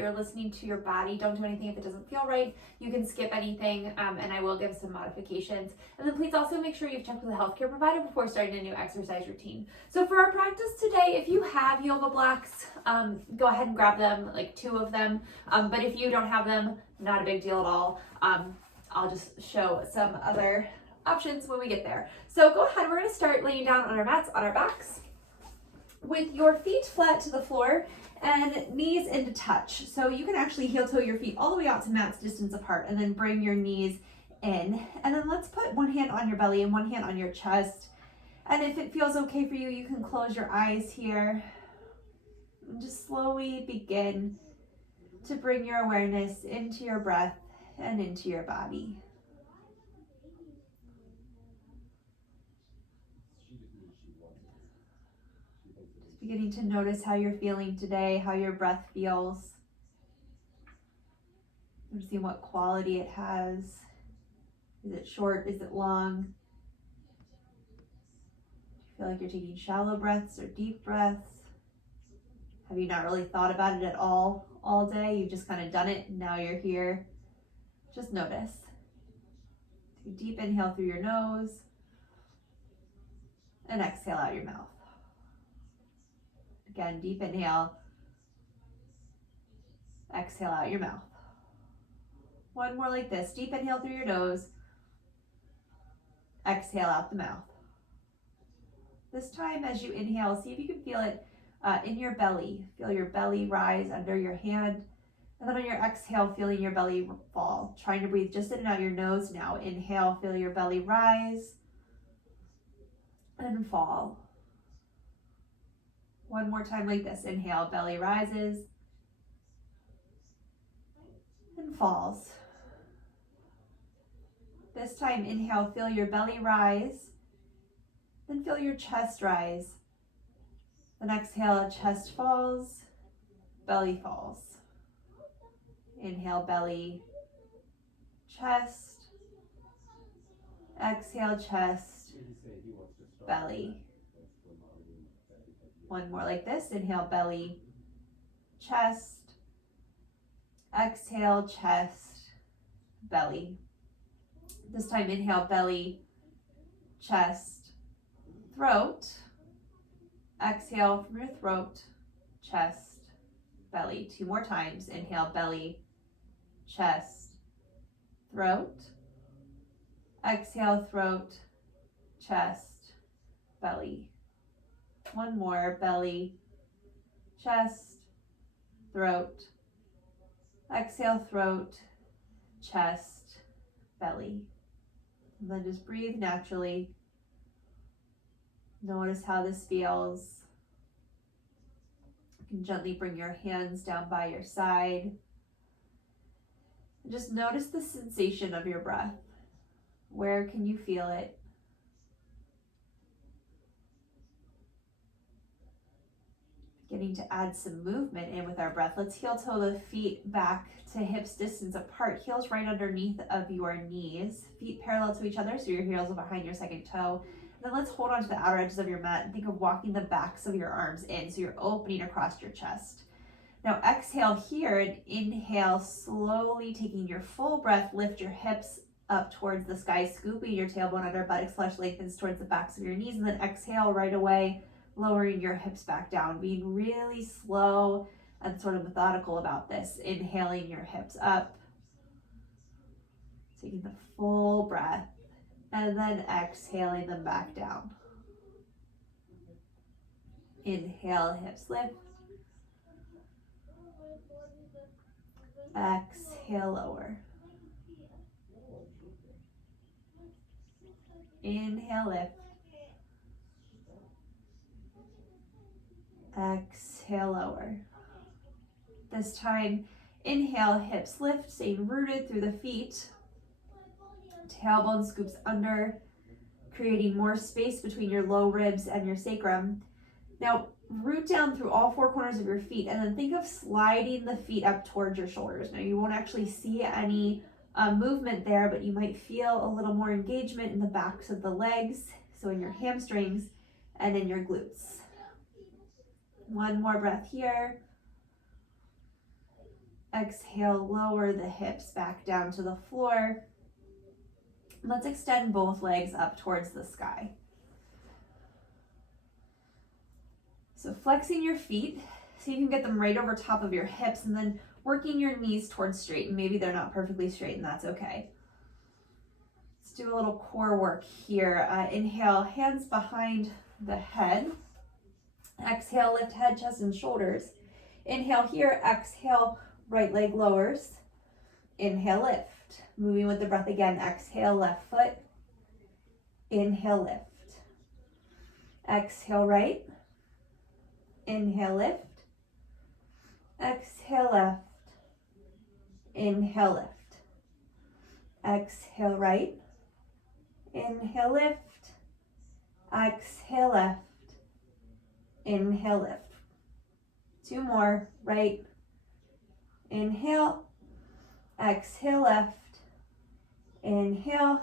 you're listening to your body. Don't do anything if it doesn't feel right. You can skip anything, and I will give some modifications. And then please also make sure you've checked with a healthcare provider before starting a new exercise routine. So for our practice today, if you have yoga blocks, go ahead and grab them, like 2 of them. But if you don't have them, not a big deal at all. I'll just show some other options when we get there. So go ahead, we're going to start laying down on our mats, on our backs, with your feet flat to the floor and knees into touch. So you can actually heel toe your feet all the way out to mat's distance apart and then bring your knees in. And then let's put one hand on your belly and one hand on your chest. And if it feels okay for you, you can close your eyes here and just slowly begin to bring your awareness into your breath and into your body. Just beginning to notice how you're feeling today, how your breath feels. Noticing what quality it has. Is it short? Is it long? Do you feel like you're taking shallow breaths or deep breaths? Have you not really thought about it at all day? You've just kind of done it and now you're here. Just notice. Take a deep inhale through your nose and exhale out your mouth. Again, deep inhale, exhale out your mouth. One more like this. Deep inhale through your nose, exhale out the mouth. This time as you inhale, see if you can feel it in your belly. Feel your belly rise under your hand. And then on your exhale, feeling your belly fall. Trying to breathe just in and out your nose now. Inhale, feel your belly rise and fall. One more time like this. Inhale, belly rises and falls. This time, inhale, feel your belly rise. Then feel your chest rise. Then exhale, chest falls, belly falls. Inhale, belly, chest. Exhale, chest, belly. One more like this. Inhale, belly, chest. Exhale, chest, belly. This time, inhale, belly, chest, throat. Exhale from your throat, chest, belly. 2 more times. Inhale, belly, chest, throat. Exhale, throat, chest, belly. One more. Belly, chest, throat. Exhale, throat, chest, belly. And then just breathe naturally. Notice how this feels. You can gently bring your hands down by your side. And just notice the sensation of your breath. Where can you feel it? Beginning to add some movement in with our breath. Let's heel toe the feet back to hips distance apart. Heels right underneath of your knees. Feet parallel to each other, so your heels are behind your second toe. And then let's hold on to the outer edges of your mat and think of walking the backs of your arms in, so you're opening across your chest. Now exhale here and inhale, slowly taking your full breath. Lift your hips up towards the sky, scooping your tailbone under, buttocks flesh lengthens towards the backs of your knees, and then exhale right away, lowering your hips back down, being really slow and sort of methodical about this. Inhaling your hips up, taking the full breath, and then exhaling them back down. Inhale, hips lift. Exhale, lower. Inhale, lift. Exhale, lower. This time, inhale, hips lift, staying rooted through the feet. Tailbone scoops under, creating more space between your low ribs and your sacrum. Now, root down through all 4 corners of your feet, and then think of sliding the feet up towards your shoulders. Now, you won't actually see any movement there, but you might feel a little more engagement in the backs of the legs, so in your hamstrings and in your glutes. One more breath here. Exhale, lower the hips back down to the floor. Let's extend both legs up towards the sky. So flexing your feet, so you can get them right over top of your hips, and then working your knees towards straight. And maybe they're not perfectly straight, and that's okay. Let's do a little core work here. Inhale, hands behind the head. Exhale, lift head, chest, and shoulders. Inhale here, exhale, right leg lowers. Inhale, lift. Moving with the breath again. Exhale, left foot. Inhale, lift. Exhale, right. Inhale, lift. Exhale, left. Inhale, lift. Exhale, right. Inhale, lift. Exhale, left. Inhale, lift. Two more. Right. Inhale. Exhale, left. Inhale.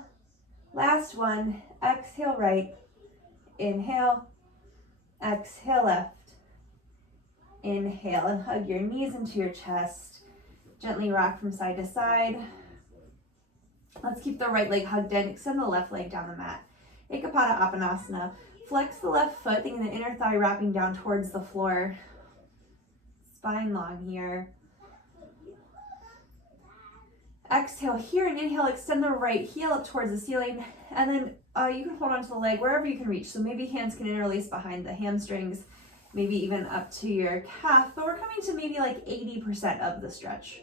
Last one. Exhale, right. Inhale. Exhale, left. Inhale, and hug your knees into your chest. Gently rock from side to side. Let's keep the right leg hugged in. Extend the left leg down the mat. Ekapada Apanasana. Flex the left foot, thinking the inner thigh wrapping down towards the floor. Spine long here. Exhale here, and inhale, extend the right heel up towards the ceiling. And then you can hold onto the leg wherever you can reach. So maybe hands can interlace behind the hamstrings, maybe even up to your calf, but we're coming to maybe like 80% of the stretch.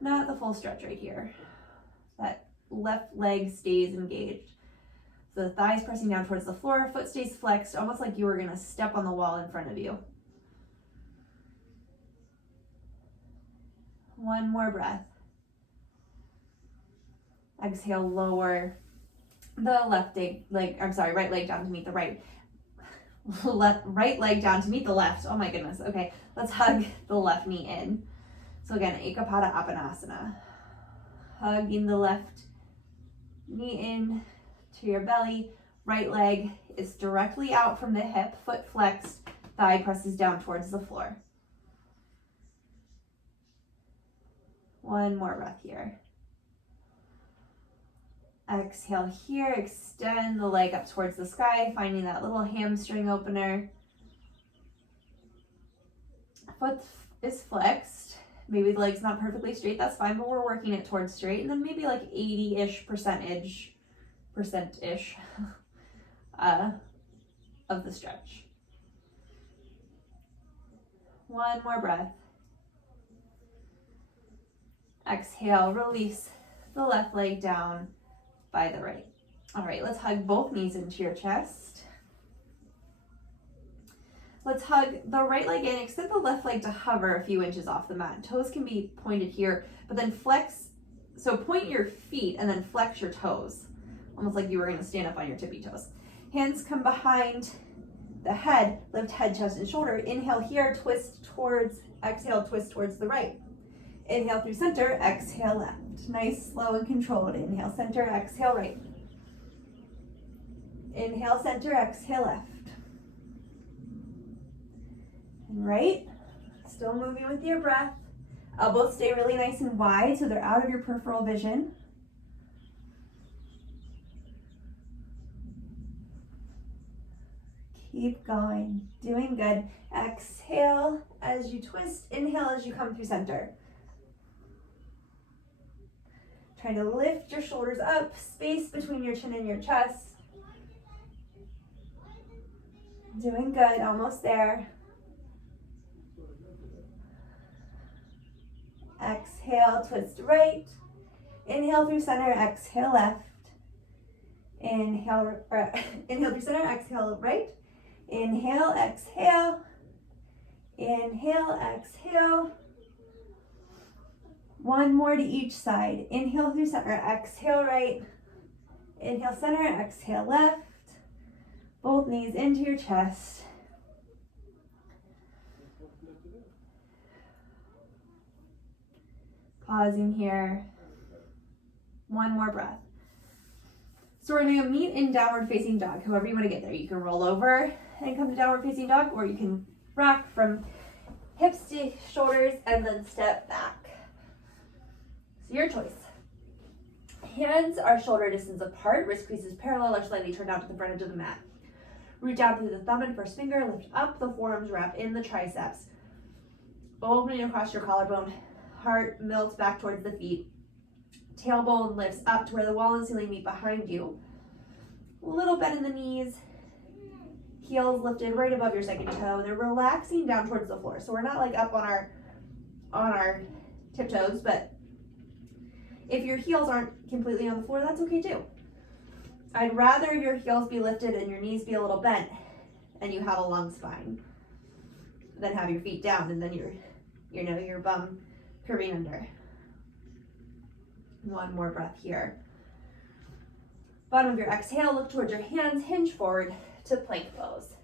Not the full stretch right here. That left leg stays engaged. So the thighs pressing down towards the floor, foot stays flexed, almost like you were gonna step on the wall in front of you. One more breath. Exhale, lower the right leg down to meet the right. Right leg down to meet the left. Oh my goodness. Okay, let's hug the left knee in. So again, Ekapada Apanasana. Hugging the left knee in to your belly. Right leg is directly out from the hip, foot flexed, thigh presses down towards the floor. One more breath here. Exhale here, extend the leg up towards the sky, finding that little hamstring opener. Foot is flexed. Maybe the leg's not perfectly straight, that's fine, but we're working it towards straight. And then maybe like 80-ish percent-ish of the stretch. One more breath. Exhale, release the left leg down by the right. All right, let's hug both knees into your chest. Let's hug the right leg in, extend the left leg to hover a few inches off the mat. Toes can be pointed here, but then flex, so point your feet and then flex your toes, almost like you were gonna stand up on your tippy toes. Hands come behind the head, lift head, chest, and shoulder. Inhale here, twist towards, exhale, twist towards the right. Inhale through center, exhale left. Nice, slow, and controlled. Inhale, center, exhale, right. Inhale, center, exhale, left. And right, still moving with your breath. Elbows stay really nice and wide so they're out of your peripheral vision. Keep going, doing good. Exhale as you twist, inhale as you come through center. Try to lift your shoulders up, space between your chin and your chest. Doing good, almost there. Exhale, twist right. Inhale through center, exhale left. Inhale through center, exhale right. Inhale, exhale. Inhale, exhale. One more to each side. Inhale through center, exhale right. Inhale center, exhale left. Both knees into your chest. Pausing here. One more breath. So we're gonna meet in downward facing dog. However you want to get there. You can roll over and come to downward facing dog, or you can rock from hips to shoulders and then step back. So your choice. Hands are shoulder distance apart, wrist creases parallel or slightly turned out to the front edge of the mat. Root down through the thumb and first finger, lift up the forearms, wrap in the triceps. Opening across your collarbone, heart melts back towards the feet. Tailbone lifts up to where the wall and ceiling meet behind you. Little bend in the knees. Heels lifted right above your second toe. They're relaxing down towards the floor. So we're not like up on our tiptoes, but if your heels aren't completely on the floor, that's okay too. I'd rather your heels be lifted and your knees be a little bent and you have a long spine than have your feet down and then your bum curving under. One more breath here. Bottom of your exhale, look towards your hands, hinge forward to plank pose.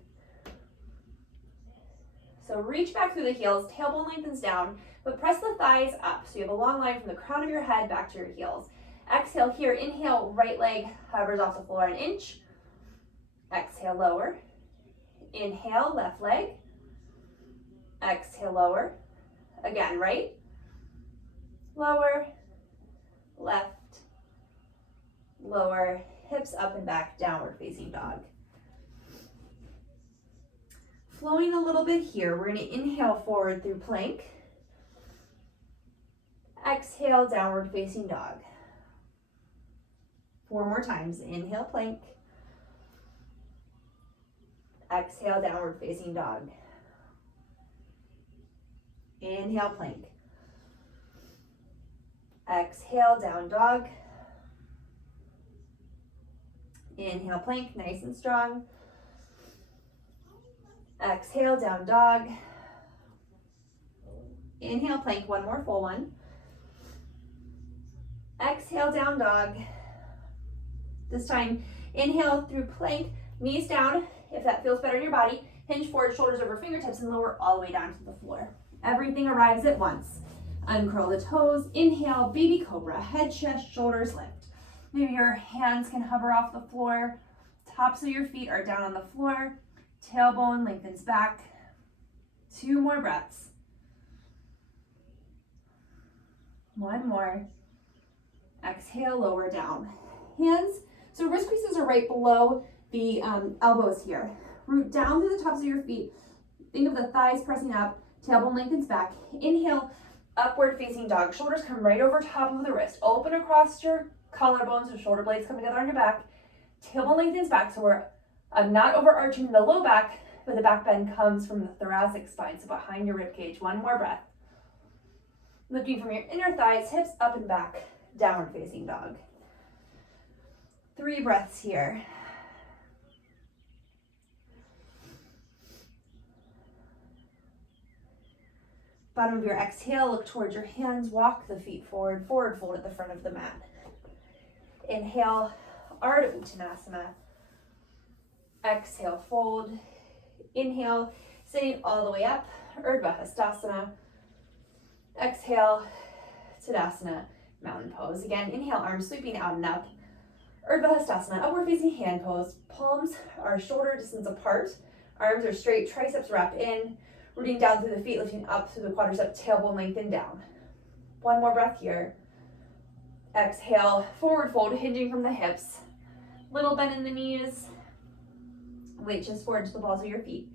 So reach back through the heels, tailbone lengthens down, but press the thighs up so you have a long line from the crown of your head back to your heels. Exhale here, inhale, right leg hovers off the floor an inch. Exhale, lower. Inhale, left leg. Exhale, lower. Again, right. Lower, left, lower, hips up and back, downward facing dog. Flowing a little bit here, we're going to inhale forward through plank. Exhale, downward facing dog. 4 more times. Inhale, plank. Exhale, downward facing dog. Inhale, plank. Exhale, down dog. Inhale, plank, nice and strong. Exhale, down dog. Inhale, plank, one more full one. Exhale, down dog. This time, inhale through plank, knees down, if that feels better in your body. Hinge forward, shoulders over fingertips, and lower all the way down to the floor. Everything arrives at once. Uncurl the toes, inhale, baby cobra, head, chest, shoulders lift. Maybe your hands can hover off the floor. Tops of your feet are down on the floor. Tailbone lengthens back. 2 more breaths. 1 more. Exhale, lower down. Hands, so wrist creases are right below the elbows here. Root down through the tops of your feet. Think of the thighs pressing up. Tailbone lengthens back. Inhale, upward facing dog. Shoulders come right over top of the wrist. Open across your collarbones so shoulder blades come together on your back. Tailbone lengthens back so we're not overarching the low back, but the back bend comes from the thoracic spine, so behind your rib cage. 1 more breath. Lifting from your inner thighs, hips up and back, downward facing dog. 3 breaths here. Bottom of your exhale, look towards your hands, walk the feet forward, forward fold at the front of the mat. Inhale, Ardha Uttanasana. Exhale, fold. Inhale, sitting all the way up, Urdhva Hastasana. Exhale, Tadasana, mountain pose. Again, inhale, arms sweeping out and up. Urdhva Hastasana, upward facing hand pose. Palms are shoulder distance apart. Arms are straight, triceps wrap in. Rooting down through the feet, lifting up through the quadricep, tailbone lengthen down. 1 more breath here. Exhale, forward fold, hinging from the hips. Little bend in the knees. Weight just forward to the balls of your feet.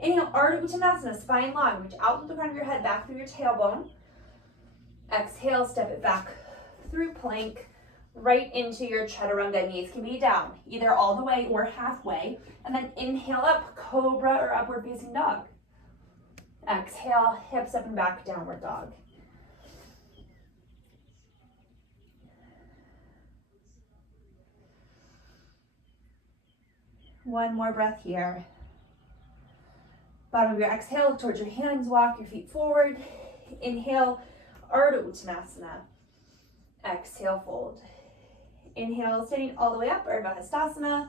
Inhale, Ardha Uttanasana, spine long. Reach out through the front of your head, back through your tailbone. Exhale, step it back through plank, right into your chaturanga. Knees can be down, either all the way or halfway. And then inhale up, cobra or upward facing dog. Exhale, hips up and back, downward dog. One more breath here. Bottom of your exhale, look towards your hands, walk your feet forward. Inhale, Ardha Uttanasana. Exhale, fold. Inhale, sitting all the way up, Urdhva Hastasana.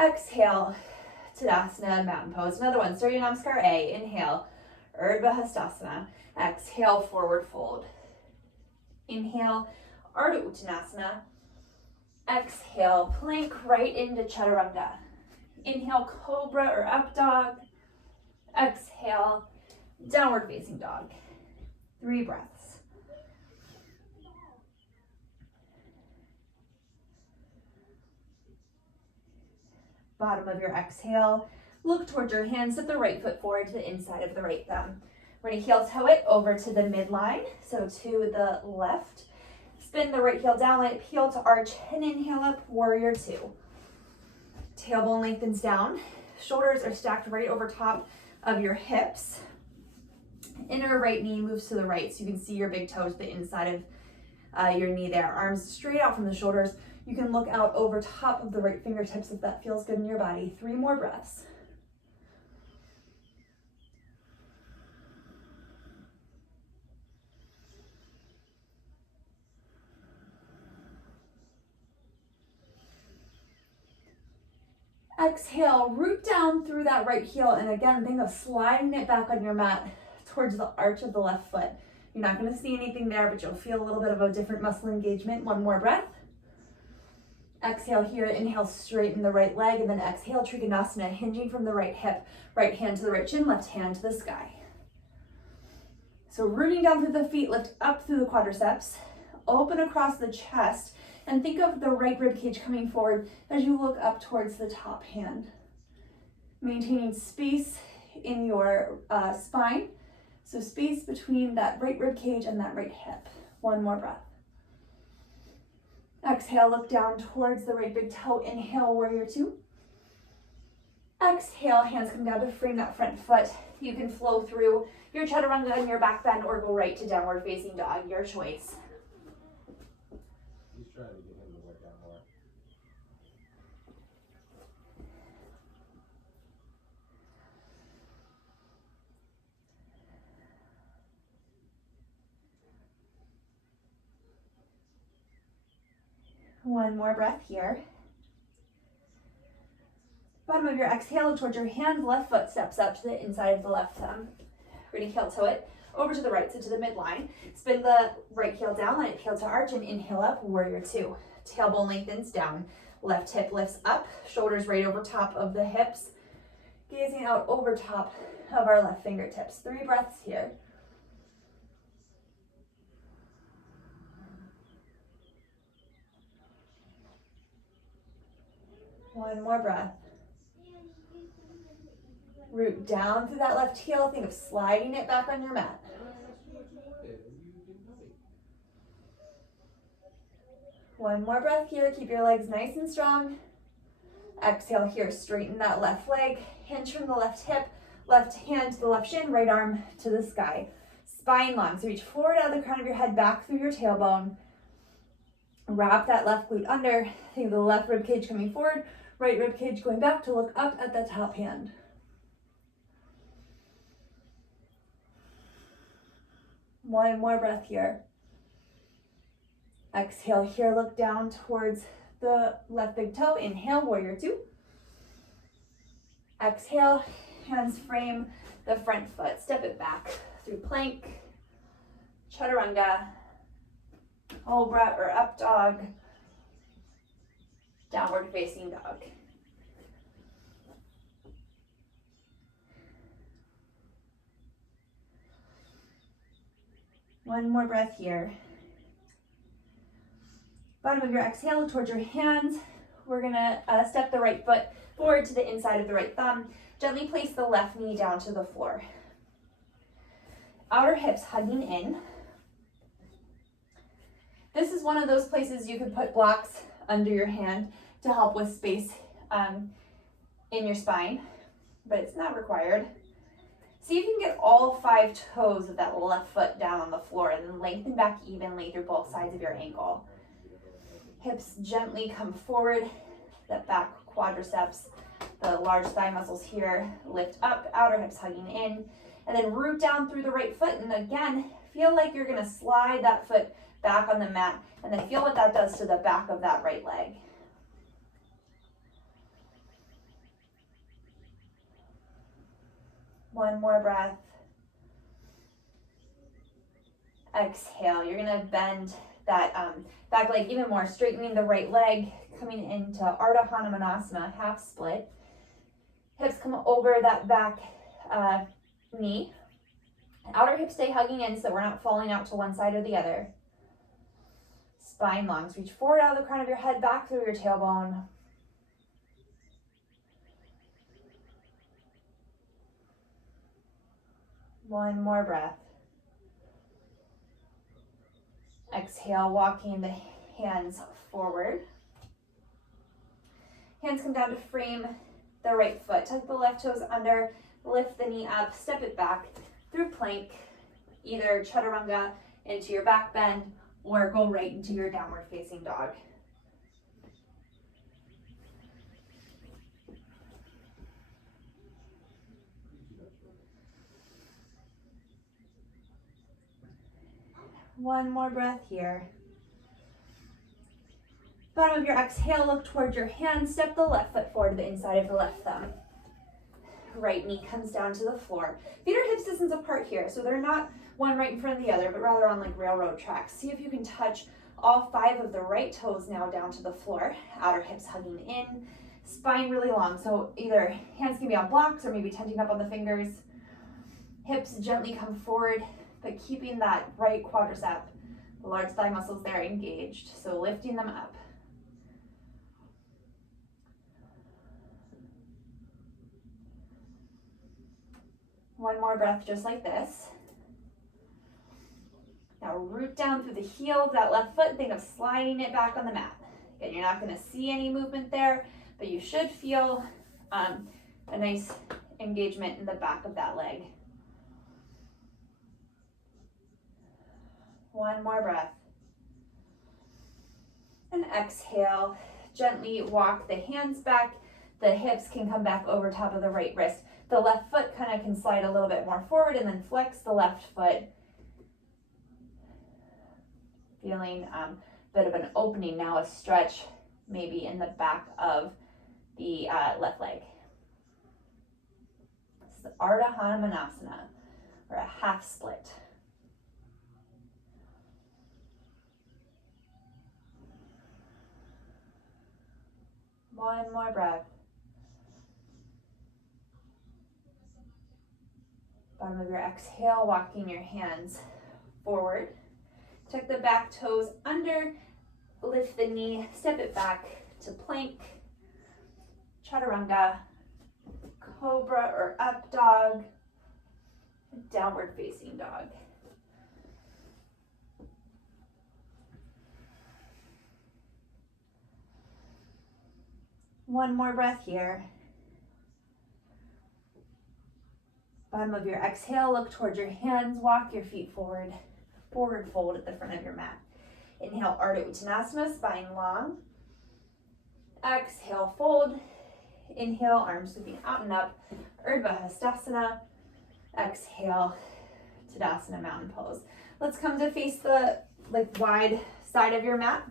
Exhale, Tadasana, mountain pose. Another one, Surya Namaskar A. Inhale, Urdhva Hastasana. Exhale, forward fold. Inhale, Ardha Uttanasana. Exhale, plank right into chaturanga. Inhale, cobra or up dog. Exhale, downward facing dog. 3 breaths. Bottom of your exhale, look towards your hands, step the right foot forward to the inside of the right thumb. We're gonna heel toe it over to the midline, so to the left. Spin the right heel down, let it peel to arch, and inhale up, warrior two. Tailbone lengthens down, shoulders are stacked right over top of your hips. Inner right knee moves to the right, so you can see your big toe to the inside of your knee there. Arms straight out from the shoulders. You can look out over top of the right fingertips if that feels good in your body. 3 more breaths. Exhale, root down through that right heel, and again, think of sliding it back on your mat towards the arch of the left foot. You're not going to see anything there, but you'll feel a little bit of a different muscle engagement. 1 more breath. Exhale here, inhale, straighten the right leg, and then exhale, Trikonasana, hinging from the right hip, right hand to the right shin, left hand to the sky. So rooting down through the feet, lift up through the quadriceps, open across the chest, and think of the right rib cage coming forward as you look up towards the top hand. Maintaining space in your spine, so space between that right rib cage and that right hip. 1 more breath. Exhale, look down towards the right big toe. Inhale, warrior two. Exhale, hands come down to frame that front foot. You can flow through your chaturanga and your back bend or go right to downward facing dog, your choice. He's trying to get him to work out more. One more breath here. Bottom of your exhale, look towards your hands, left foot steps up to the inside of the left thumb. We're gonna heel toe it over to the right, so to the midline. Spin the right heel down, let it peel to arch, and inhale up, warrior two. Tailbone lengthens down, left hip lifts up, shoulders right over top of the hips, gazing out over top of our left fingertips. 3 breaths here. One more breath. Root down through that left heel. Think of sliding it back on your mat. One more breath here. Keep your legs nice and strong. Exhale here. Straighten that left leg. Hinge from the left hip. Left hand to the left shin. Right arm to the sky. Spine long. So reach forward out of the crown of your head, back through your tailbone. Wrap that left glute under. Think of the left rib cage coming forward. Right rib cage going back to look up at the top hand. One more breath here. Exhale here, look down towards the left big toe. Inhale, warrior two. Exhale, hands frame the front foot. Step it back through plank, chaturanga, cobra or up dog, downward facing dog. One more breath here. Bottom of your exhale, look towards your hands. We're gonna step the right foot forward to the inside of the right thumb. Gently place the left knee down to the floor. Outer hips hugging in. This is one of those places you could put blocks under your hand to help with space in your spine, but it's not required. See if you can get all 5 toes of that left foot down on the floor and then lengthen back evenly through both sides of your ankle. Hips gently come forward, the back quadriceps, the large thigh muscles here lift up, outer hips hugging in, and then root down through the right foot. And again, feel like you're gonna slide that foot back on the mat, and then feel what that does to the back of that right leg. One more breath. Exhale, you're gonna bend that back leg even more, straightening the right leg, coming into Ardha Hanumanasana, half split. Hips come over that back knee. Outer hips stay hugging in so we're not falling out to one side or the other. Spine longs, reach forward out of the crown of your head, back through your tailbone. One more breath. Exhale, walking the hands forward. Hands come down to frame the right foot. Tuck the left toes under, lift the knee up, step it back through plank, either chaturanga into your back bend or go right into your downward facing dog. One more breath here. Bottom of your exhale, look towards your hands. Step the left foot forward to the inside of the left thumb. Right knee comes down to the floor. Feet are hips distance apart here, so they're not one right in front of the other, but rather on like railroad tracks. See if you can touch all 5 of the right toes now down to the floor. Outer hips hugging in, spine really long. So either hands can be on blocks or maybe tenting up on the fingers. Hips gently come forward, but keeping that right quadricep, the large thigh muscles there engaged. So lifting them up. One more breath just like this. Now root down through the heel of that left foot. Think of sliding it back on the mat. Again, you're not going to see any movement there, but you should feel a nice engagement in the back of that leg. One more breath. And exhale. Gently walk the hands back. The hips can come back over top of the right wrist. The left foot kind of can slide a little bit more forward and then flex the left foot. Feeling a bit of an opening now, a stretch maybe in the back of the left leg. This is Ardha Hanumanasana, or a half split. One more breath. Bottom of your exhale, walking your hands forward. Tuck the back toes under, lift the knee, step it back to plank, chaturanga, cobra or up dog, downward facing dog. One more breath here. Bottom of your exhale, look towards your hands, walk your feet forward, forward fold at the front of your mat. Inhale, Ardha Uttanasana, spine long. Exhale, fold. Inhale, arms sweeping out and up, Urdhva Hastasana. Exhale, Tadasana, mountain pose. Let's come to face the wide side of your mat.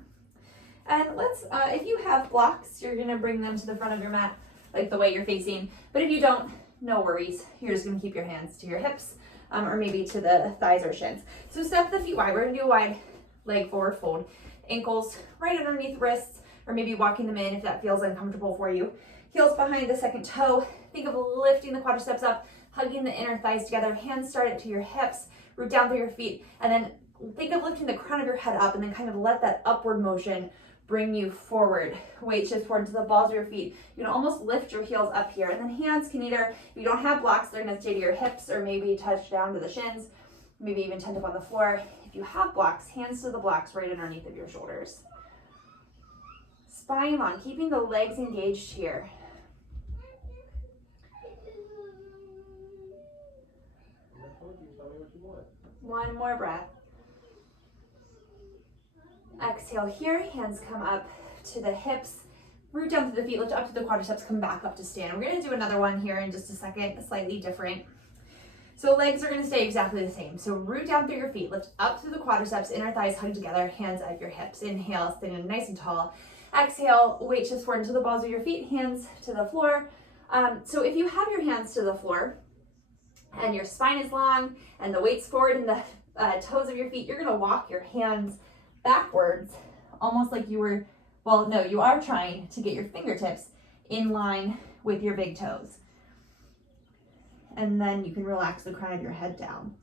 And let's, if you have blocks, you're gonna bring them to the front of your mat, like the way you're facing. But if you don't, no worries. You're just gonna keep your hands to your hips, or maybe to the thighs or shins. So step the feet wide. We're gonna do a wide leg forward fold. Ankles right underneath wrists, or maybe walking them in if that feels uncomfortable for you. Heels behind the second toe. Think of lifting the quadriceps up, hugging the inner thighs together. Hands start it to your hips, root down through your feet, and then think of lifting the crown of your head up, and then kind of let that upward motion bring you forward. Weight shift forward to the balls of your feet. You can almost lift your heels up here, and then hands can either, if you don't have blocks, they're gonna stay to your hips or maybe touch down to the shins, maybe even tent up on the floor. If you have blocks, hands to the blocks right underneath of your shoulders. Spine long, keeping the legs engaged here. One more breath. Exhale here, hands come up to the hips, root down through the feet, lift up to the quadriceps, come back up to stand. We're gonna do another one here in just a second, slightly different. So legs are gonna stay exactly the same. So root down through your feet, lift up through the quadriceps, inner thighs hug together, hands at your hips. Inhale, standing nice and tall. Exhale, weight shifts forward into the balls of your feet, hands to the floor. So if you have your hands to the floor and your spine is long and the weight's forward in the toes of your feet, you're gonna walk your hands backwards, almost like you were, well, no, you are trying to get your fingertips in line with your big toes. And then you can relax the crown of your head down.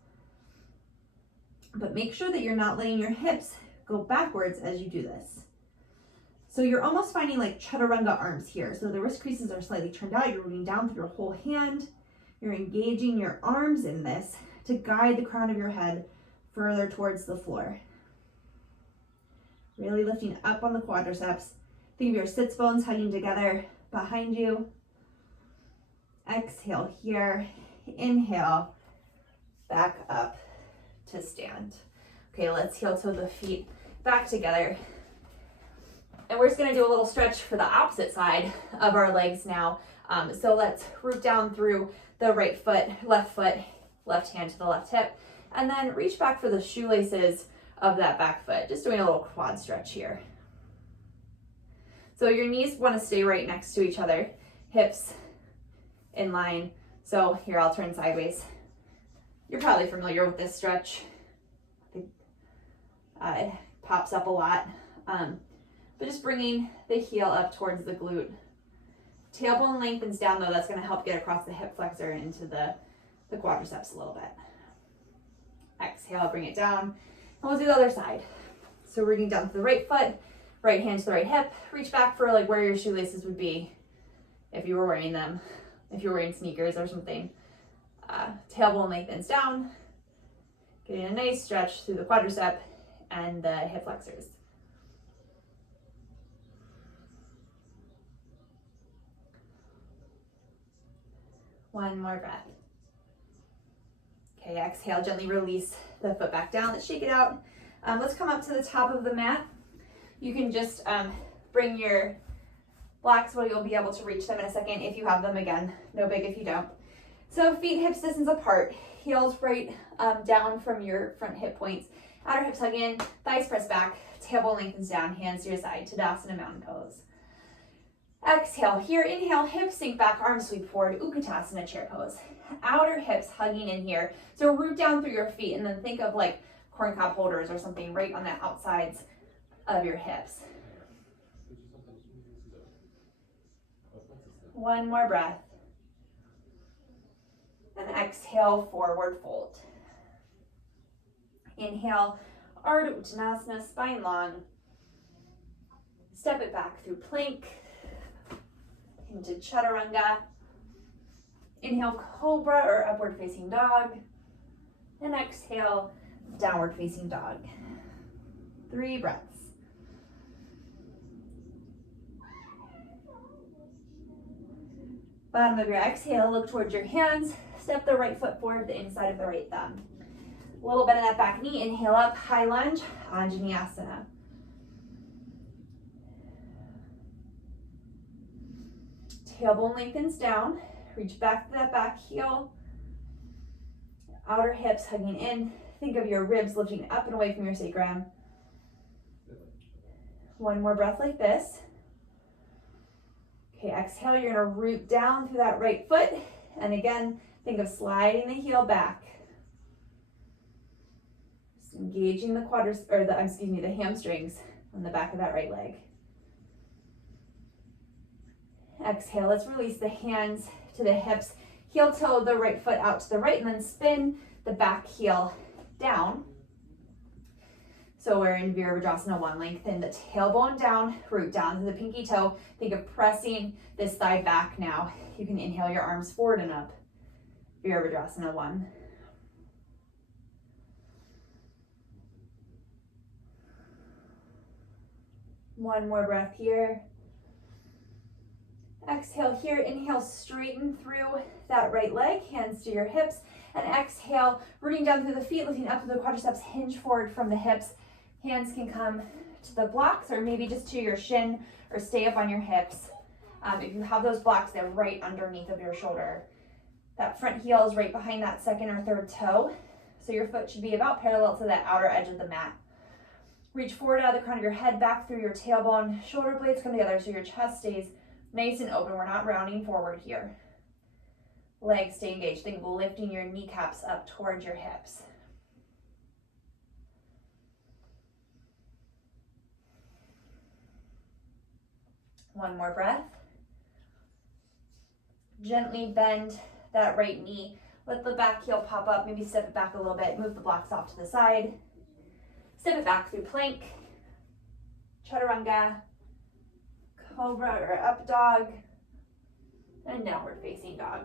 But make sure that you're not letting your hips go backwards as you do this. So you're almost finding like chaturanga arms here. So the wrist creases are slightly turned out. You're rooting down through your whole hand. You're engaging your arms in this to guide the crown of your head further towards the floor. Really lifting up on the quadriceps. Think of your sits bones hugging together behind you. Exhale here. Inhale, back up to stand. Okay, let's heel toe the feet back together. And we're just gonna do a little stretch for the opposite side of our legs now. So let's root down through the right foot, left hand to the left hip, and then reach back for the shoelaces of that back foot. Just doing a little quad stretch here. So your knees wanna stay right next to each other, hips in line. So here, I'll turn sideways. You're probably familiar with this stretch. It pops up a lot. But just bringing the heel up towards the glute. Tailbone lengthens down though. That's gonna help get across the hip flexor into the quadriceps a little bit. Exhale, bring it down. And we'll do the other side. So rooting down to the right foot, right hand to the right hip. Reach back for like where your shoelaces would be if you were wearing them. If you're wearing sneakers or something. Tailbone lengthens down, getting a nice stretch through the quadricep and the hip flexors. One more breath. Okay, exhale, gently release the foot back down. Let's shake it out. Let's come up to the top of the mat. You can just bring your blocks where you'll be able to reach them in a second if you have them again. No big if you don't. So feet hips distance apart, heels right down from your front hip points. Outer hips hug in, thighs press back, tailbone lengthens down, hands to your side, Tadasana mountain pose. Exhale, here, inhale, hips sink back, arms sweep forward, Utkatasana chair pose. Outer hips hugging in here. So root down through your feet and then think of like corn cob holders or something right on the outsides of your hips. One more breath. And exhale, forward fold. Inhale, Ardha Uttanasana, spine long. Step it back through plank into Chaturanga. Inhale, Cobra or upward facing dog. And exhale, downward facing dog. 3 breaths. Bottom of your exhale, look towards your hands. Step the right foot forward, the inside of the right thumb. A little bit of that back knee. Inhale up, high lunge, Anjaneyasana. Tailbone lengthens down. Reach back to that back heel. Outer hips hugging in. Think of your ribs lifting up and away from your sacrum. One more breath like this. Okay, exhale, you're gonna root down through that right foot. And again, think of sliding the heel back. Just engaging the the hamstrings on the back of that right leg. Exhale, let's release the hands to the hips. Heel toe the right foot out to the right and then spin the back heel down. So we're in Virabhadrasana 1, lengthen the tailbone down, root down to the pinky toe. Think of pressing this thigh back now. You can inhale your arms forward and up. Virabhadrasana 1. One more breath here. Exhale here, inhale, straighten through that right leg, hands to your hips, and exhale, rooting down through the feet, lifting up to the quadriceps, hinge forward from the hips. Hands can come to the blocks or maybe just to your shin or stay up on your hips. If you have those blocks, they're right underneath of your shoulder. That front heel is right behind that second or third toe, so your foot should be about parallel to that outer edge of the mat. Reach forward out of the crown of your head, back through your tailbone, shoulder blades come together so your chest stays nice and open. We're not rounding forward here. Legs stay engaged. Think of lifting your kneecaps up towards your hips. One more breath. Gently bend that right knee. Let the back heel pop up. Maybe step it back a little bit. Move the blocks off to the side. Step it back through plank, Chaturanga, Cobra or up dog, and downward facing dog.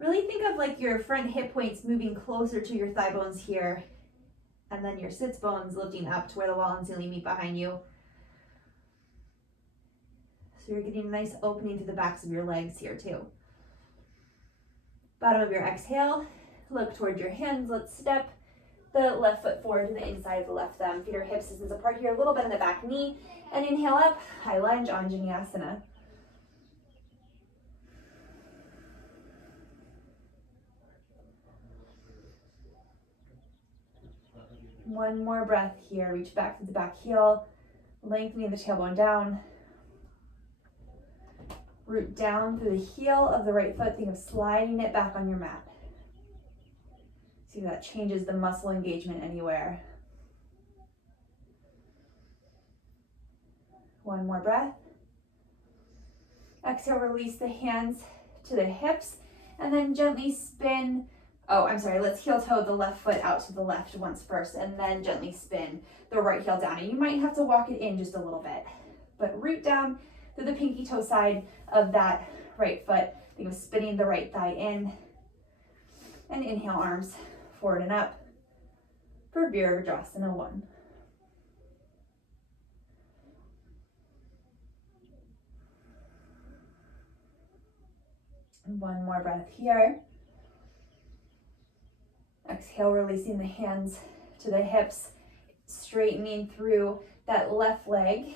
Really think of like your front hip points moving closer to your thigh bones here, and then your sits bones lifting up to where the wall and ceiling meet behind you. So you're getting a nice opening to the backs of your legs here too. Bottom of your exhale, look toward your hands. Let's step the left foot forward to the inside of the left thumb. Feet are hip distance apart here, a little bit in the back knee. And inhale up, high lunge, Anjaneyasana. One more breath here. Reach back to the back heel, lengthening the tailbone down. Root down through the heel of the right foot. Think of sliding it back on your mat. See if that changes the muscle engagement anywhere. One more breath. Exhale, release the hands to the hips and then gently spin. Let's heel toe the left foot out to the left once first and then gently spin the right heel down. And you might have to walk it in just a little bit, but root down through the pinky toe side of that right foot. Think of spinning the right thigh in and inhale, arms forward and up for Virabhadrasana 1. One more breath here. Exhale, releasing the hands to the hips, straightening through that left leg,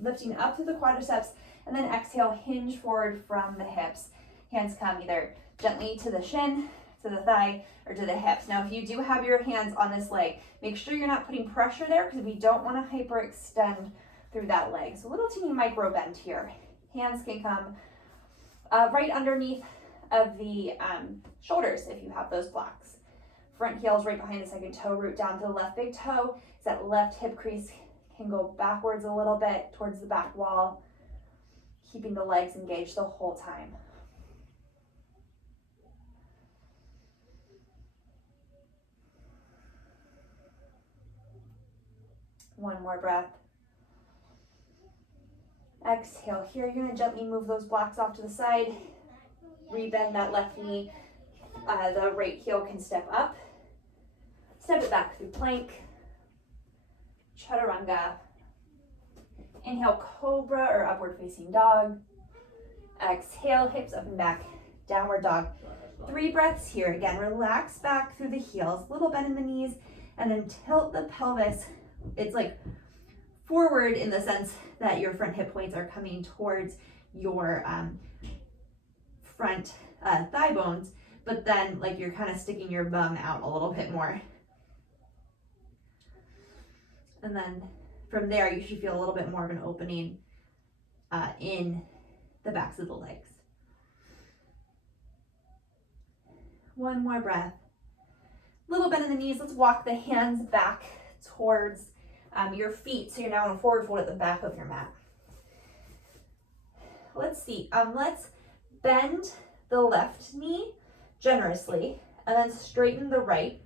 lifting up through the quadriceps, and then exhale, hinge forward from the hips. Hands come either gently to the shin, to the thigh, or to the hips. Now, if you do have your hands on this leg, make sure you're not putting pressure there because we don't want to hyperextend through that leg. So a little teeny micro bend here. Hands can come right underneath of the shoulders if you have those blocks. Front heel's right behind the second toe, root down to the left big toe. So that left hip crease can go backwards a little bit towards the back wall, keeping the legs engaged the whole time. One more breath. Exhale here. You're going to gently move those blocks off to the side. Rebend that left knee. The right heel can step up. Step it back through plank. Chaturanga. Inhale, cobra or upward facing dog. Exhale, hips up and back. Downward dog. 3 breaths here. Again, relax back through the heels. Little bend in the knees. And then tilt the pelvis. It's like forward in the sense that your front hip points are coming towards your front thigh bones, but then like you're kind of sticking your bum out a little bit more. And then from there, you should feel a little bit more of an opening in the backs of the legs. One more breath. Little bend in the knees. Let's walk the hands back towards your feet. So you're now in a forward fold at the back of your mat. Let's see. Let's bend the left knee generously and then straighten the right.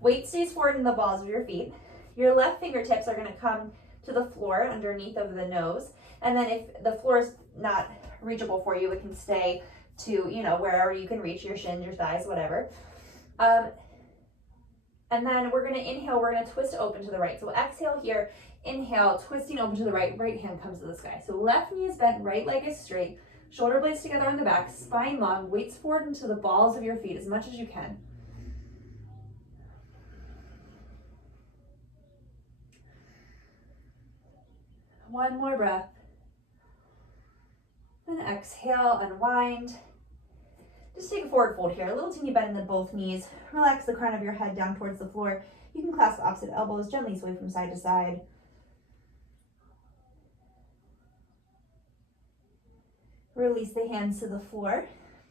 Weight stays forward in the balls of your feet. Your left fingertips are going to come to the floor underneath of the nose. And then if the floor is not reachable for you, it can stay to, wherever you can reach, your shins, your thighs, whatever. And then we're going to inhale, we're going to twist open to the right. So exhale here, inhale, twisting open to the right, right hand comes to the sky. So left knee is bent, right leg is straight, shoulder blades together on the back, spine long, weights forward into the balls of your feet as much as you can. One more breath. Then exhale, unwind. Just take a forward fold here, a little teeny bend in both knees. Relax the crown of your head down towards the floor. You can clasp opposite elbows, gently sway from side to side. Release the hands to the floor.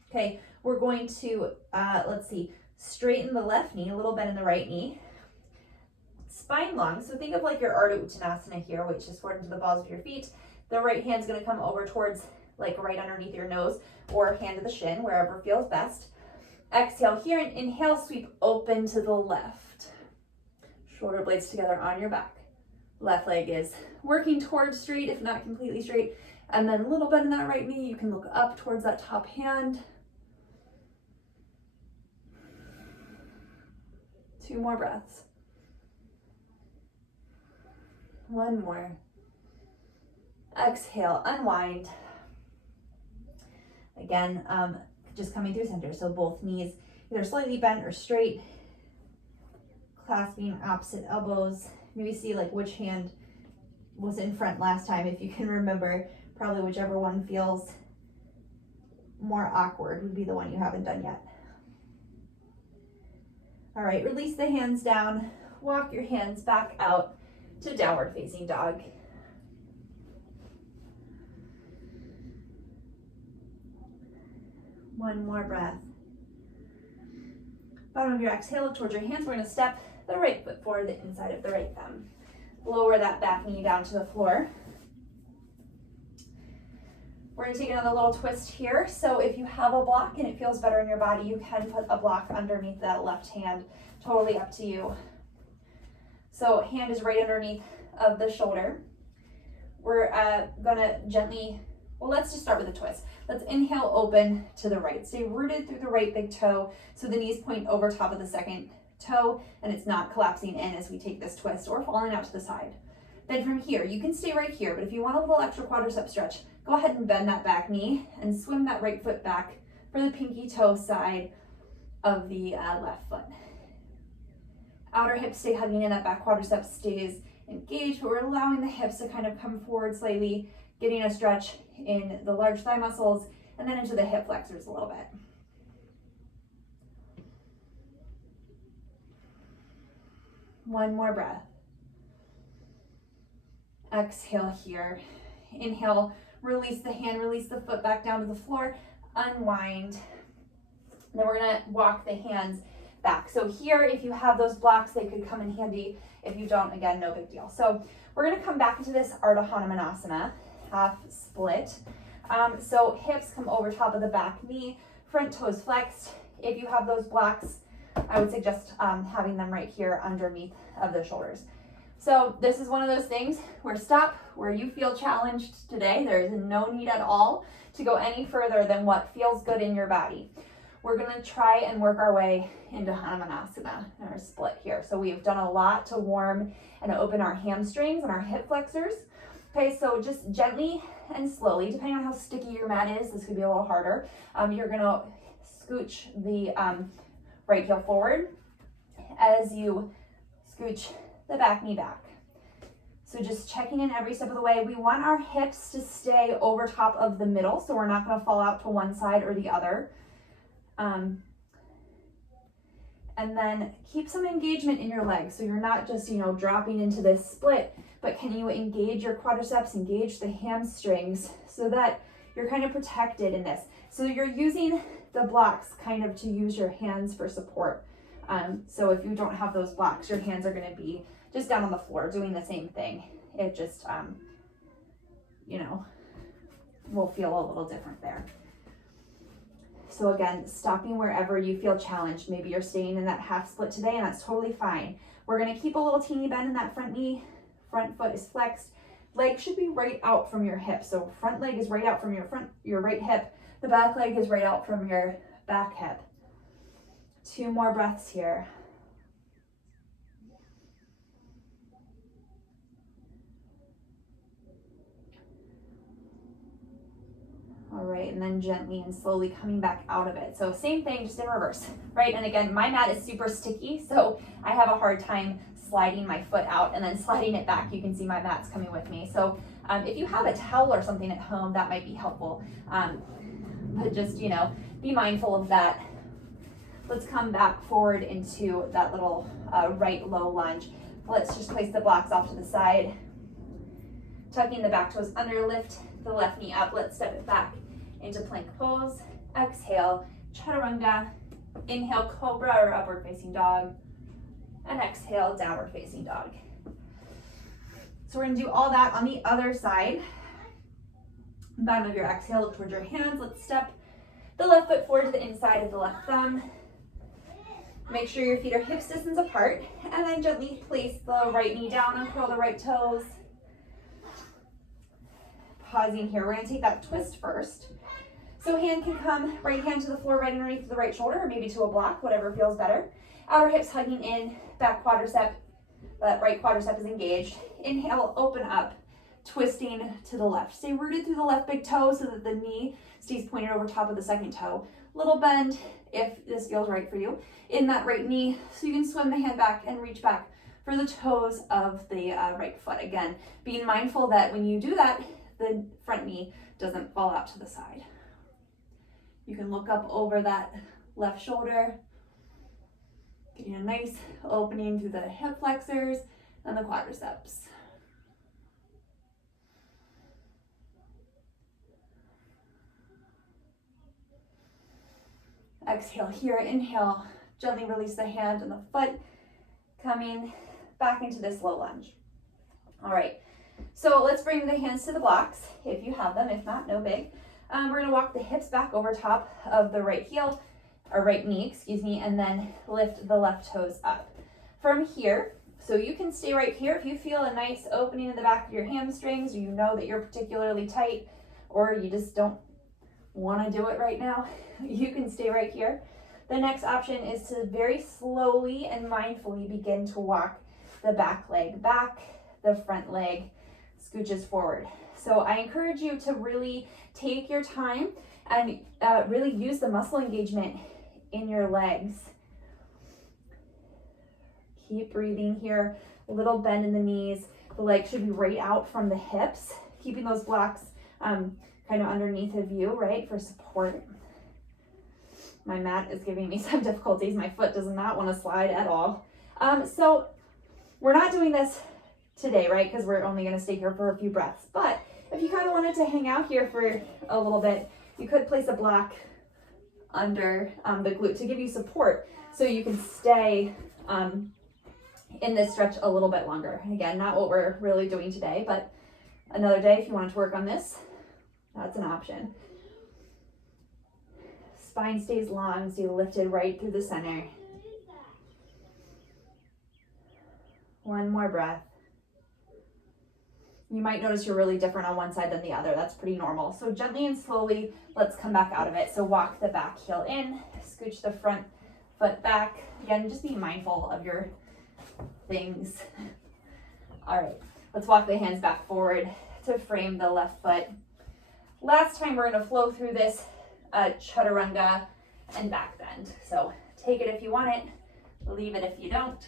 Okay, we're going to, straighten the left knee, a little bend in the right knee. Spine long, so think of like your Ardha Uttanasana here, which is forward into the balls of your feet. The right hand's gonna come over towards like right underneath your nose or hand to the shin, wherever feels best. Exhale here and inhale, sweep open to the left. Shoulder blades together on your back. Left leg is working towards straight, if not completely straight. And then a little bend in that right knee. You can look up towards that top hand. 2 more breaths. 1 more. Exhale, unwind. Again, just coming through center. So both knees either slightly bent or straight. Clasping opposite elbows. Maybe see like which hand was in front last time, if you can remember. Probably whichever one feels more awkward would be the one you haven't done yet. All right, release the hands down. Walk your hands back out to downward facing dog. One more breath. Bottom of your exhale, look towards your hands. We're going to step the right foot forward, the inside of the right thumb. Lower that back knee down to the floor. We're going to take another little twist here. So if you have a block and it feels better in your body, you can put a block underneath that left hand. Totally up to you. So hand is right underneath of the shoulder. We're going to gently, well, let's just start with a twist. Let's inhale, open to the right. Stay rooted through the right big toe so the knees point over top of the second toe and it's not collapsing in as we take this twist or falling out to the side. Then from here, you can stay right here, but if you want a little extra quadricep stretch, go ahead and bend that back knee and swim that right foot back for the pinky toe side of the left foot. Outer hips stay hugging in, that back quadricep stays engaged, but we're allowing the hips to kind of come forward slightly, getting a stretch in the large thigh muscles and then into the hip flexors a little bit. One more breath. Exhale here. Inhale, release the hand, release the foot back down to the floor, unwind. Then we're gonna walk the hands back. So here, if you have those blocks, they could come in handy. If you don't, again, no big deal. So we're gonna come back into this Ardha Hanumanasana, half split. So hips come over top of the back knee, front toes flexed. If you have those blocks, I would suggest having them right here underneath of the shoulders. So this is one of those things where stop where you feel challenged today. There is no need at all to go any further than what feels good in your body. We're gonna try and work our way into Hanumanasana, our split here. So we've done a lot to warm and open our hamstrings and our hip flexors. Okay, so just gently and slowly, depending on how sticky your mat is, this could be a little harder. You're gonna scooch the right heel forward as you scooch the back knee back. So just checking in every step of the way. We want our hips to stay over top of the middle, so we're not gonna fall out to one side or the other. And then keep some engagement in your legs. So you're not just, dropping into this split, but can you engage your quadriceps, engage the hamstrings so that you're kind of protected in this. So you're using the blocks kind of to use your hands for support. So if you don't have those blocks, your hands are gonna be just down on the floor doing the same thing. It just, will feel a little different there. So again, stopping wherever you feel challenged. Maybe you're staying in that half split today and that's totally fine. We're gonna keep a little teeny bend in that front knee. Front foot is flexed. Leg should be right out from your hip. So front leg is right out from your right hip. The back leg is right out from your back hip. 2 more breaths here. All right, and then gently and slowly coming back out of it. So same thing, just in reverse, right? And again, my mat is super sticky, so I have a hard time sliding my foot out and then sliding it back. You can see my mat's coming with me. So if you have a towel or something at home, that might be helpful. But just, be mindful of that. Let's come back forward into that little right low lunge. Let's just place the blocks off to the side. Tucking the back toes under, lift the left knee up. Let's step it back into plank pose. Exhale, chaturanga. Inhale, cobra or upward facing dog. And exhale, downward facing dog. So we're gonna do all that on the other side. Bottom of your exhale, look towards your hands. Let's step the left foot forward to the inside of the left thumb. Make sure your feet are hips distance apart, and then gently place the right knee down and curl the right toes. Pausing here, we're gonna take that twist first. So hand can come, right hand to the floor right underneath the right shoulder, or maybe to a block, whatever feels better. Outer hips hugging in, back quadricep, that right quadricep is engaged. Inhale, open up, twisting to the left. Stay rooted through the left big toe so that the knee stays pointed over top of the second toe. Little bend, if this feels right for you, in that right knee, so you can swim the hand back and reach back for the toes of the right foot. Again, being mindful that when you do that, the front knee doesn't fall out to the side. You can look up over that left shoulder, getting a nice opening through the hip flexors and the quadriceps. Exhale here, inhale, gently release the hand and the foot, coming back into this low lunge. All right, so let's bring the hands to the blocks if you have them. If not, no big. We're gonna walk the hips back over top of the right heel, or right knee, excuse me, and then lift the left toes up. From here, so you can stay right here if you feel a nice opening in the back of your hamstrings, or you know that you're particularly tight, or you just don't want to do it right now, you can stay right here. The next option is to very slowly and mindfully begin to walk the back leg back, the front leg scooches forward. So I encourage you to really take your time and really use the muscle engagement in your legs. Keep breathing here, a little bend in the knees. The legs should be right out from the hips, keeping those blocks kind of underneath of you, right, for support. My mat is giving me some difficulties. My foot does not want to slide at all. So we're not doing this today, right, because we're only going to stay here for a few breaths. But if you kind of wanted to hang out here for a little bit, you could place a block under the glute to give you support so you can stay in this stretch a little bit longer. Again, not what we're really doing today, but another day if you wanted to work on this, that's an option. Spine stays long, stay lifted right through the center. One more breath. You might notice you're really different on one side than the other. That's pretty normal. So gently and slowly, let's come back out of it. So walk the back heel in, scooch the front foot back. Again, just be mindful of your things. All right, let's walk the hands back forward to frame the left foot. Last time we're gonna flow through this chaturanga and back bend. So take it if you want it, leave it if you don't.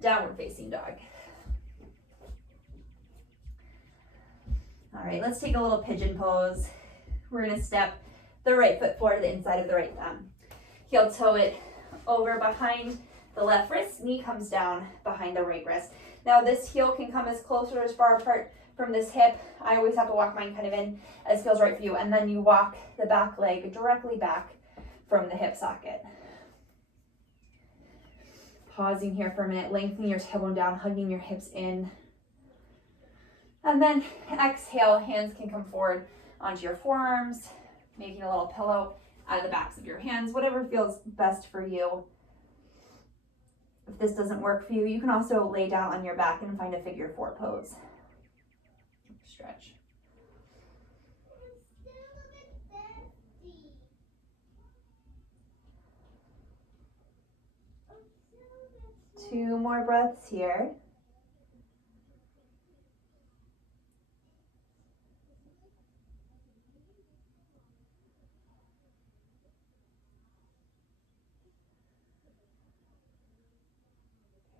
Downward facing dog. All right, let's take a little pigeon pose. We're gonna step the right foot forward to the inside of the right thumb. Heel toe it over behind the left wrist, knee comes down behind the right wrist. Now this heel can come as close or as far apart from this hip. I always have to walk mine kind of in as feels right for you. And then you walk the back leg directly back from the hip socket. Pausing here for a minute, lengthening your tailbone down, hugging your hips in. And then exhale, hands can come forward onto your forearms, making a little pillow out of the backs of your hands, whatever feels best for you. If this doesn't work for you, you can also lay down on your back and find a figure four pose. Stretch. Two more breaths here.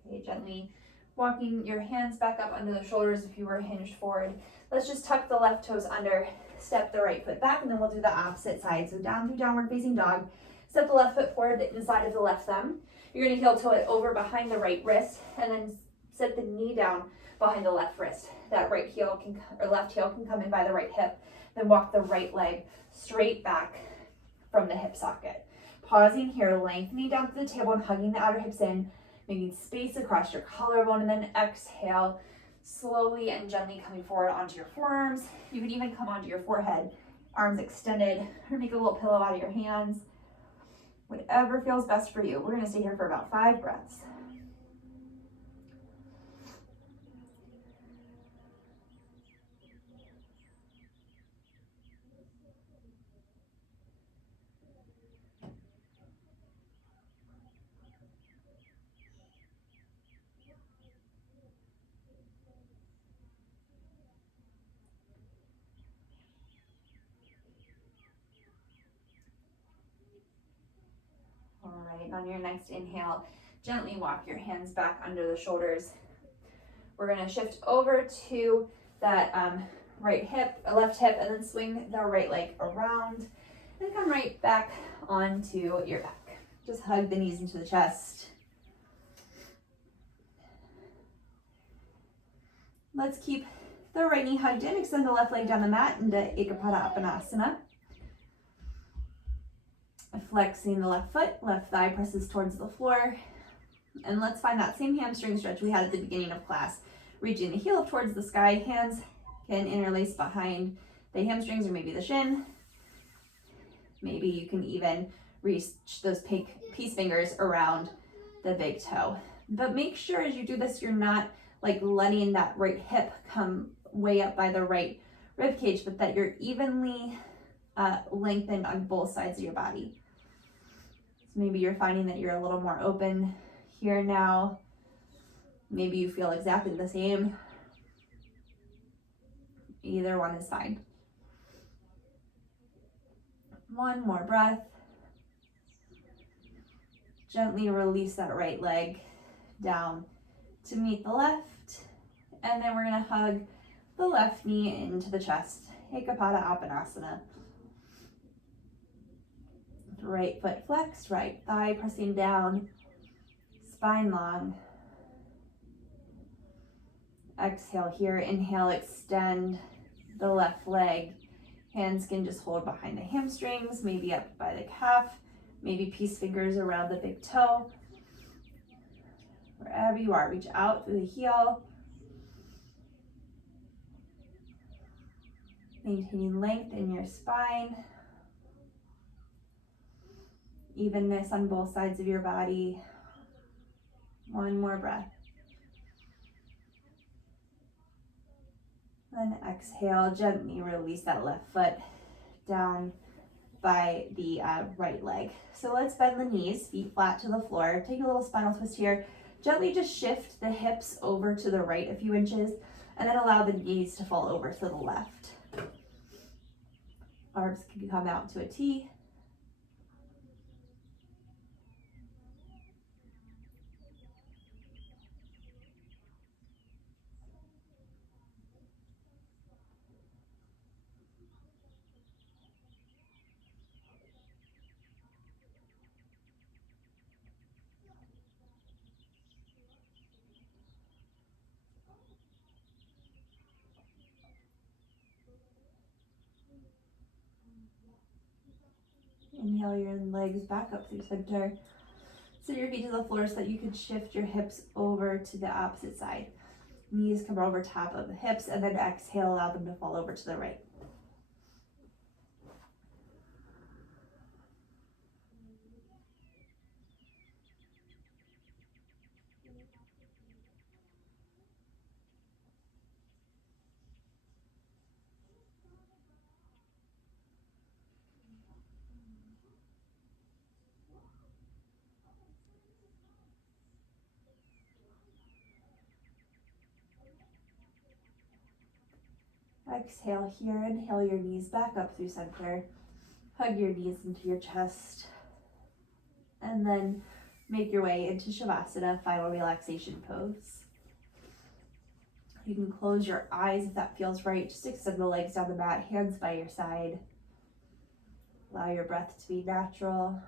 Okay, gently walking your hands back up under the shoulders if you were hinged forward. Let's just tuck the left toes under, step the right foot back, and then we'll do the opposite side. So down through downward facing dog, step the left foot forward inside of the left thumb. You're gonna heel toe it over behind the right wrist, and then set the knee down behind the left wrist. That right heel can, or left heel can come in by the right hip. Then walk the right leg straight back from the hip socket. Pausing here, lengthening down to the tailbone, hugging the outer hips in, making space across your collarbone, and then exhale, slowly and gently coming forward onto your forearms. You can even come onto your forehead, arms extended, or make a little pillow out of your hands. Whatever feels best for you. We're gonna stay here for about 5 breaths. on your next inhale, gently walk your hands back under the shoulders. We're going to shift over to that left hip, and then swing the right leg around and come right back onto your back. Just hug the knees into the chest. Let's keep the right knee hugged in. Extend the left leg down the mat into Ekapada Uttanasana. Flexing the left foot, left thigh presses towards the floor. And let's find that same hamstring stretch we had at the beginning of class. Reaching the heel up towards the sky. Hands can interlace behind the hamstrings or maybe the shin. Maybe you can even reach those peace fingers around the big toe. But make sure as you do this, you're not like letting that right hip come way up by the right rib cage, but that you're evenly lengthened on both sides of your body. So maybe you're finding that you're a little more open here now. Maybe you feel exactly the same. Either one is fine. One more breath. Gently release that right leg down to meet the left. And then we're going to hug the left knee into the chest. Ekapada Uttanasana. Right foot flexed, right thigh pressing down, spine long. Exhale here, inhale, extend the left leg. Hands can just hold behind the hamstrings, maybe up by the calf, maybe peace fingers around the big toe. Wherever you are, reach out through the heel. Maintaining length in your spine. Evenness on both sides of your body. One more breath. Then exhale, gently release that left foot down by the right leg. So let's bend the knees, feet flat to the floor. Take a little spinal twist here. Gently just shift the hips over to the right a few inches, and then allow the knees to fall over to the left. Arms can come out to a T. Inhale your legs back up through center. Sit your feet to the floor so that you can shift your hips over to the opposite side. Knees come over top of the hips, and then exhale, allow them to fall over to the right. Exhale here, inhale your knees back up through center. Hug your knees into your chest. And then make your way into Shavasana, final relaxation pose. You can close your eyes if that feels right. Just extend the legs down the mat, hands by your side. Allow your breath to be natural.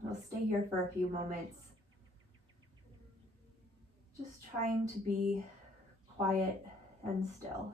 We'll stay here for a few moments. Just trying to be quiet and still.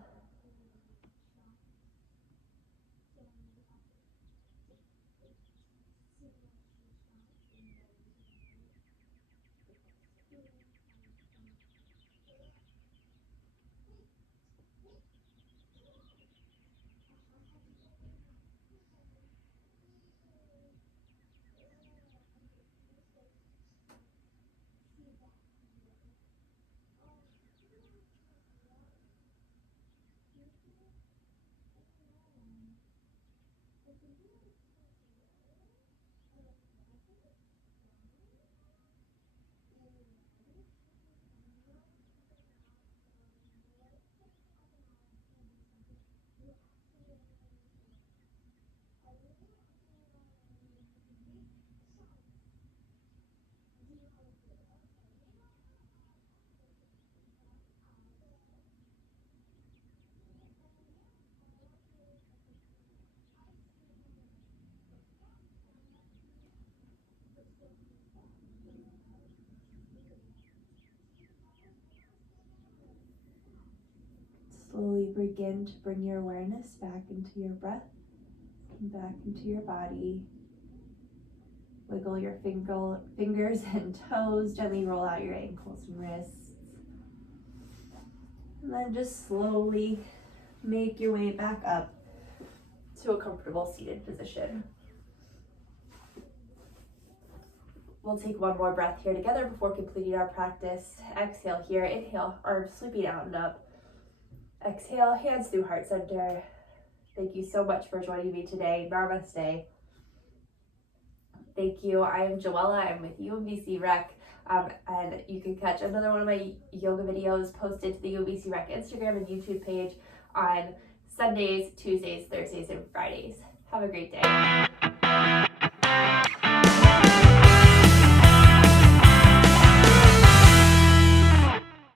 begin to bring your awareness back into your breath and back into your body. Wiggle your fingers and toes. Gently roll out your ankles and wrists. And then just slowly make your way back up to a comfortable seated position. We'll take one more breath here together before completing our practice. Exhale here. Inhale, arms sweeping out and up. Exhale, hands through heart center. Thank you so much for joining me today. Namaste. Thank you. I am Joella. I'm with UMBC Rec. And you can catch another one of my yoga videos posted to the UMBC Rec Instagram and YouTube page on Sundays, Tuesdays, Thursdays, and Fridays. Have a great day.